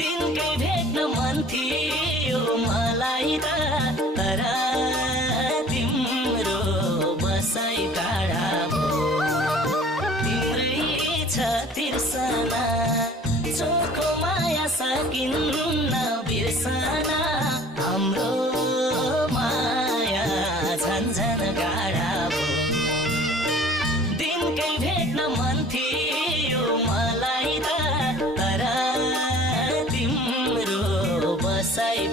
दिनकै भेट्न मन थियो मलाई त तर तिम्रो बसाइ टाढा तिम्रै छ तिर्सना चोखो माया सकिन्न बिर्सन हाम्रो माया झन्झन गाढा दिनकै भेट्न मन थियो मलाई त तर तिम्रो बसाइ